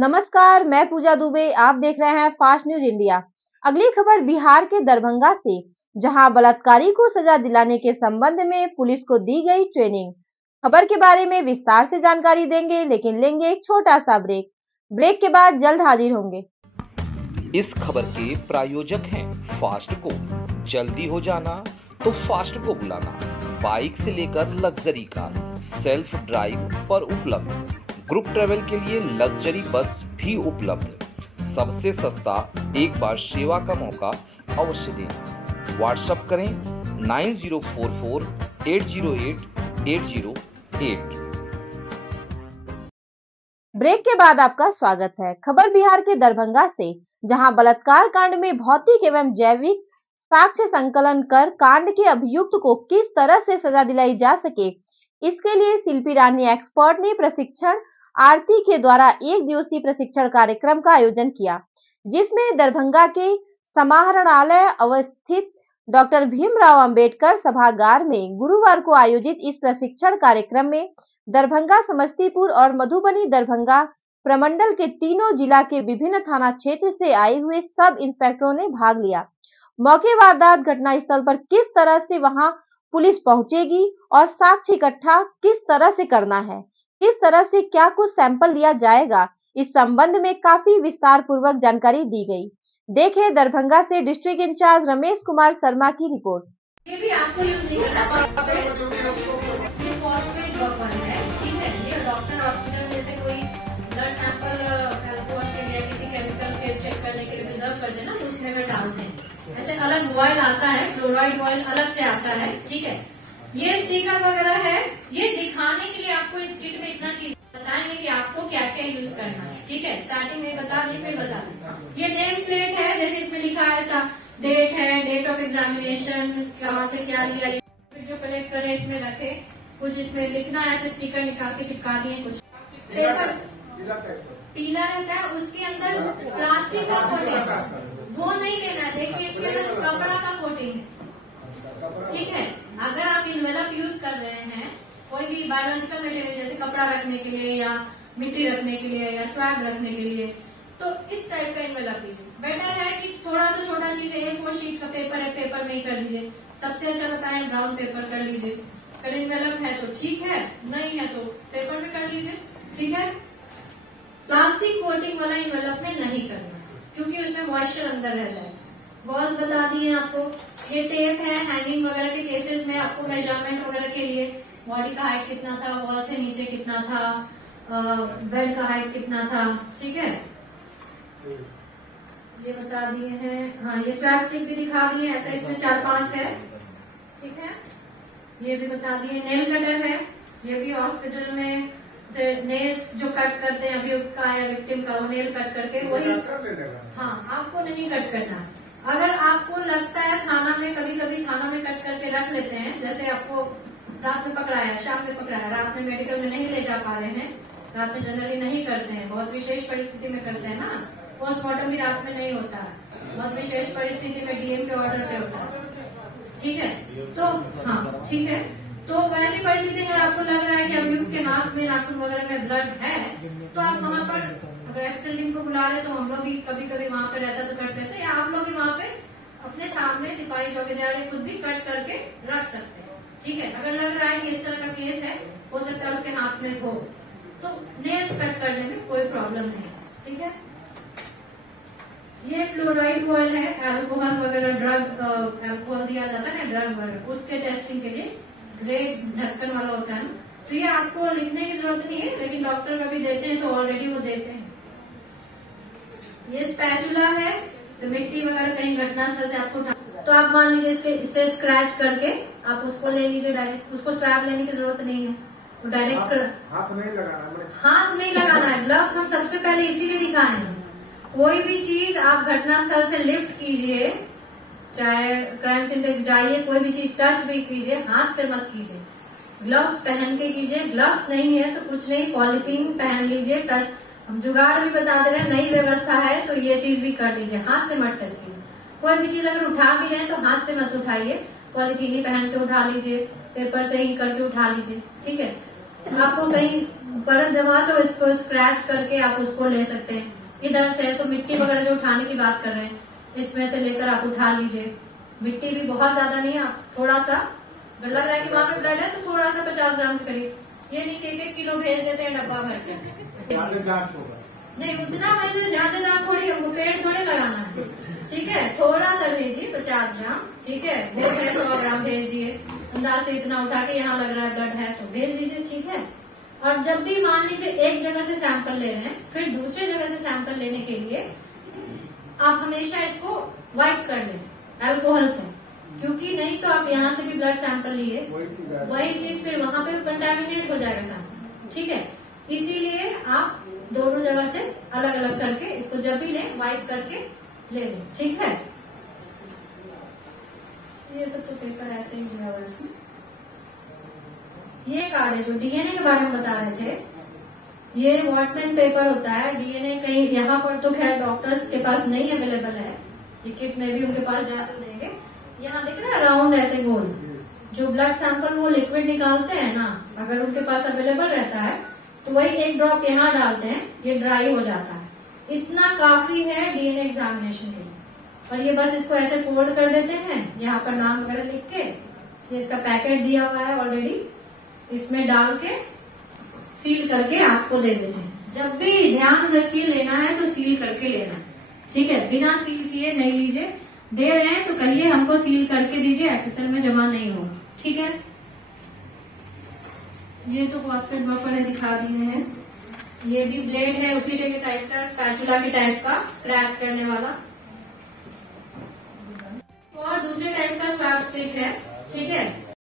नमस्कार, मैं पूजा दुबे। आप देख रहे हैं फास्ट न्यूज इंडिया। अगली खबर बिहार के दरभंगा से, जहां बलात्कारी को सजा दिलाने के संबंध में पुलिस को दी गई ट्रेनिंग। खबर के बारे में विस्तार से जानकारी देंगे, लेकिन लेंगे एक छोटा सा ब्रेक। ब्रेक के बाद जल्द हाजिर होंगे। इस खबर के प्रायोजक हैं फास्ट को। जल्दी हो जाना तो फास्ट को बुलाना। बाइक से लेकर लग्जरी कार, सेल्फ ड्राइव पर उपलब्ध। ग्रुप ट्रेवल के लिए लग्जरी बस भी उपलब्ध। सबसे सस्ता एक बार सेवा का मौका अवश्य दें। व्हाट्सएप करें 9044808808। ब्रेक के बाद आपका स्वागत है। खबर बिहार के दरभंगा से, जहां बलात्कार कांड में भौतिक एवं जैविक साक्ष्य संकलन कर कांड के अभियुक्त को किस तरह से सजा दिलाई जा सके, इसके लिए शिल्पी रानी एक्सपर्ट ने प्रशिक्षण आरती के द्वारा एक दिवसीय प्रशिक्षण कार्यक्रम का आयोजन किया, जिसमें दरभंगा के समाहरणालय अवस्थित डॉक्टर भीमराव अंबेडकर सभागार में गुरुवार को आयोजित इस प्रशिक्षण कार्यक्रम में दरभंगा, समस्तीपुर और मधुबनी दरभंगा प्रमंडल के तीनों जिला के विभिन्न थाना क्षेत्र से आए हुए सब इंस्पेक्टरों ने भाग लिया। मौके वारदात घटना स्थल पर किस तरह से वहां पुलिस पहुंचेगी और साक्ष्य इकट्ठा किस तरह से करना है, किस तरह से क्या कुछ सैंपल लिया जाएगा, इस संबंध में काफी विस्तार पूर्वक जानकारी दी गई। देखें दरभंगा से डिस्ट्रिक्ट इंचार्ज रमेश कुमार शर्मा की रिपोर्ट। ये भी आपको यूज नहीं करना पड़ता। ये फॉस्फेट बफर है, ठीक है। ये डॉक्टर हॉस्पिटल में से कोई ब्लड सैंपल अल्कोहल के लिए किसी केमिकल के चेक करने के लिए रिजर्व करते हैं ना, तो उसमें वे डालते हैं। ऐसे अलग ऑयल आता है, फ्लोराइड ऑयल अलग से आता है, ठीक है। ये स्टिकर वगैरह है, ये दिखाने के लिए आपको इस किट में इतना चीज बताएंगे कि आपको क्या क्या यूज करना है, ठीक है। स्टार्टिंग में बता दें, फिर बता दें। ये नेम प्लेट है, जैसे इसमें लिखा है था डेट है, डेट ऑफ एग्जामिनेशन, कहाँ से क्या लिया, फिर जो कलेक्ट करे इसमें रखे। कुछ इसमें लिखना है तो स्टिकर निकाल के चिपका दिए। कुछ पेपर पीला रहता है, उसके अंदर प्लास्टिक का कोटिंग वो नहीं लेना है। देखिए इसके अंदर कपड़ा का कोटिंग है, ठीक है। अगर आप इन्वेलप यूज कर रहे हैं, कोई भी बायोलॉजिकल मटेरियल जैसे कपड़ा रखने के लिए या मिट्टी रखने के लिए या स्वैग रखने के लिए, तो इस टाइप का इन्वेलप लीजिए। बेटर है कि थोड़ा सा छोटा चीज है, A4 शीट का पेपर है, पेपर में ही कर लीजिए। सबसे अच्छा लगता है ब्राउन पेपर कर लीजिए। अगर इन्वेलप है तो ठीक है, नहीं है तो पेपर में कर लीजिए, ठीक है। प्लास्टिक कोटिंग वाला इन्वेलप में नहीं करना, क्योंकि उसमें मॉइस्चर अंदर रह जाए। वॉल्स बता दिए आपको। ये टेप है, हैंगिंग वगैरह के केसेस में आपको मेजरमेंट वगैरह के लिए बॉडी का हाइट कितना था, वॉल से नीचे कितना था, बेड का हाइट कितना था, ठीक है। ये बता दिए हैं। हाँ, ये स्वैग स्टिक भी दिखा दिए, ऐसा इसमें 4-5 है, ठीक है। ये भी बता दिए। नेल कटर है, ये भी हॉस्पिटल में नेल्स जो कट करते हैं अभियुक्त का या विक्टिम का, वो नेल कट करके वही। हाँ, आपको नहीं कट करना। अगर आपको लगता है थाना में, कभी कभी थाना में कट करके रख लेते हैं, जैसे आपको रात में पकड़ाया, शाम में पकड़ाया, रात में मेडिकल में नहीं ले जा पा रहे हैं, रात में जनरली नहीं करते हैं, बहुत विशेष परिस्थिति में करते हैं ना। पोस्टमार्टम भी रात में नहीं होता, बहुत विशेष परिस्थिति में डीएम के ऑर्डर पे होता है, ठीक है। तो हाँ, ठीक है। तो वैसी परिस्थिति में आपको लग रहा है कि अभियुक्त के नाक में, नाखून वगैरह में ब्लड है, तो आप वहाँ पर अगर एक्सल टीम को बुला रहे, तो हम लोग भी कभी कभी वहाँ पे रहता तो कट देते, या आप लोग भी वहाँ पे अपने सामने सिपाही चौकीदार खुद भी कट करके रख सकते हैं, ठीक है। अगर लग रहा है कि इस तरह का केस है, हो सकता है उसके हाथ में हो, तो नेल्स कट करने में कोई प्रॉब्लम नहीं, ठीक है। ये फ्लोराइड ऑयल है, अल्कोहल वगैरह ड्रग, अल्कोहल दिया जाता है ना ड्रग वगैरह, उसके टेस्टिंग के लिए ग्रेड ढक्कन वाला होता है ना, तो ये आपको लिखने की जरूरत नहीं है, लेकिन डॉक्टर का भी देते हैं तो ऑलरेडी वो देते हैं। ये स्पैचुला है, मिट्टी वगैरह कहीं घटनास्थल से आपको तो आप मान लीजिए इससे स्क्रैच करके आप उसको ले लीजिए डायरेक्ट। उसको स्वैब लेने की जरूरत नहीं है, वो डायरेक्ट हाथ नहीं लगाना है। ग्लव्स हम सबसे पहले इसीलिए दिखाए हैं। कोई भी चीज आप घटनास्थल से लिफ्ट कीजिए, चाहे क्राइम सीन पे जाइए, कोई भी चीज टच भी कीजिए, हाथ से मत कीजिए, ग्लव्स पहन के कीजिए। ग्लव्स नहीं है तो कुछ नहीं, पॉलिथीन पहन लीजिए। टच हम जुगाड़ भी बता दे रहे हैं, नई व्यवस्था है तो ये चीज भी कर लीजिए, हाथ से मत टच कीजिए। कोई भी चीज अगर उठा भी रहे तो हाथ से मत उठाइए, पॉलिथीन ही पहन के उठा लीजिए, पेपर से ही करके उठा लीजिए, ठीक है। आपको कहीं परत जमा तो इसको स्क्रैच करके आप उसको ले सकते हैं। इधर से तो मिट्टी वगैरह जो उठाने की बात कर रहे हैं, इसमें से लेकर आप उठा लीजिए। मिट्टी भी बहुत ज्यादा नहीं, आप थोड़ा सा, अगर लग रहा है कि वहां पे ब्लड है तो थोड़ा सा 50 ग्राम के करीब, ये नहीं कि 1 किलो भेज देते हैं डब्बा भर के। नहीं, उतना वैसे ज्यादा थोड़ी हमको पेड़ थोड़े लगाना है, ठीक है, थोड़ा सा भेजिए 50 ग्राम, ठीक है, वो 100 ग्राम भेज दिए, अंदाज से इतना उठा के यहाँ लग रहा है ब्लड है तो भेज दीजिए, ठीक है। और जब भी मान लीजिए एक जगह से सैंपल ले रहे हैं, फिर दूसरे जगह से सैंपल लेने के लिए आप हमेशा इसको वाइप कर लें अल्कोहल से, क्योंकि नहीं तो आप यहाँ से भी ब्लड सैंपल लिए वही चीज फिर वहां पे कंटेमिनेट हो जाएगा सैंपल, ठीक है। इसीलिए आप दोनों जगह से अलग अलग करके इसको जब भी लें वाइप करके ले लें, ठीक है। ये सब तो पेपर ऐसे ही दिया हुआ है इसमें। ये कार्ड है जो डीएनए के बारे में बता रहे थे, ये वॉटमैन पेपर होता है। डीएनए कहीं यहाँ पर तो खैर डॉक्टर्स के पास नहीं अवेलेबल है, किट में भी उनके पास जा तो देंगे। यहाँ दिख रहा है राउंड ऐसे गोल, जो ब्लड सैंपल वो लिक्विड निकालते हैं ना, अगर उनके पास अवेलेबल रहता है तो वही 1 ड्रॉप यहाँ डालते हैं, ये ड्राई हो जाता है। इतना काफी है डीएनए एग्जामिनेशन के लिए। और ये बस इसको ऐसे फोल्ड कर देते हैं, यहाँ पर नाम वगैरह लिख के, ये इसका पैकेट दिया हुआ है ऑलरेडी, इसमें डाल के सील करके आपको दे देते हैं। जब भी ध्यान रखिए लेना है तो सील करके लेना है, ठीक है, बिना सील किए नहीं लीजिए। दे रहे हैं तो कहिए हमको सील करके दीजिए, एफएसएल में जमा नहीं हो, ठीक है। ये तो फॉस्फेट बफर है, दिखा दिए हैं। ये भी ब्लेड है उसी टाइप का, स्पैचुला के टाइप का, स्क्रैच करने वाला। और दूसरे टाइप का स्वैप स्टिक है, ठीक है।